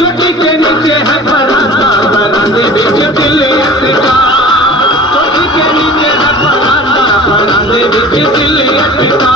चोटी के नीचे है बराता, बराते बिच दिल अटका। चोटी के नीचे है बराता, बराते बिच दिल अटका।